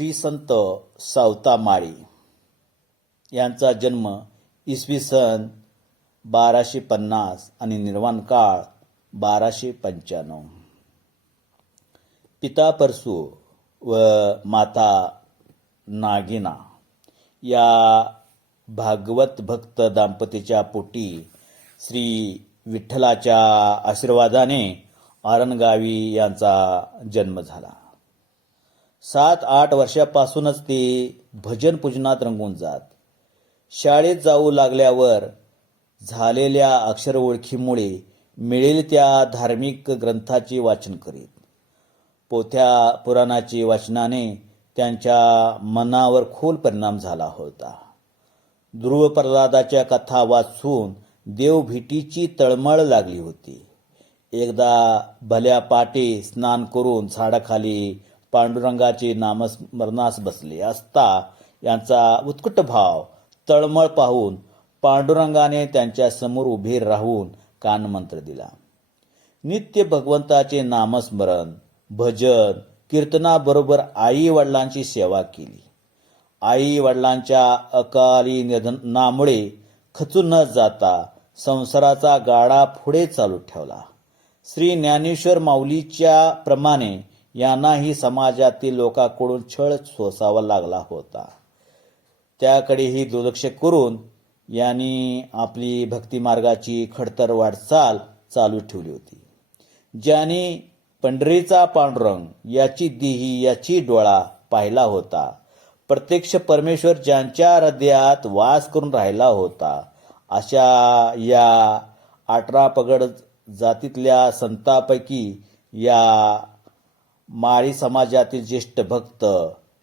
श्री संत सावता माळी यांचा जन्म इसवी सन 1250 आणि निर्वाण काळ 1295. पिता परशु व माता नागिना या भागवत भक्त दाम्पत्याच्या पोटी श्री विठ्ठलाच्या आशीर्वादाने आरणगावी यांचा जन्म झाला. 7-8 वर्षापासूनच ते भजन पूजनात रंगून जात. शाळेत जाऊ लागल्यावर झालेल्या अक्षर ओळखीमुळे मिळेल त्या धार्मिक ग्रंथाचे वाचन करीत. पोथ्या पुराणाची वाचनाने त्यांच्या मनावर खोल परिणाम झाला होता. ध्रुव प्रल्हादाच्या कथा वाचून देवभीतीची तळमळ लागली होती. एकदा भल्या पाटे स्नान करून झाडाखाली पांडुरंगाचे नामस्मरणास बसले असता यांचा उत्कट भाव तळमळ पाहून पांडुरंगाने त्यांच्या समोर उभे राहून कानमंत्र दिला. नित्य भगवंताचे नामस्मरण, भजन, कीर्तनाबरोबर आई वडिलांची सेवा केली. आई वडिलांच्या अकाली निधनामुळे खचून न जाता संसाराचा गाडा पुढे चालू ठेवला. श्री ज्ञानेश्वर माऊलीच्या प्रमाणे यांनाही समाजातील लोकांकडून छळ सोसावा लागला होता. त्याकडेही दुर्लक्ष करून यांनी आपली भक्तिमार्गाची खडतर वाटचाल चालू ठेवली होती. ज्यांनी पंढरीचा पांडुरंग याची देही याची डोळा पाहिला होता, प्रत्यक्ष परमेश्वर ज्यांच्या हृदयात वास करून राहिला होता, अशा या 18 पगड जातीतल्या संतांपैकी या माळी समाजातील ज्येष्ठ भक्त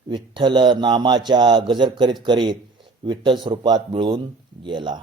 विठ्ठल नामाच्या गजर करीत करीत विठ्ठल स्वरूपात मिळून गेला.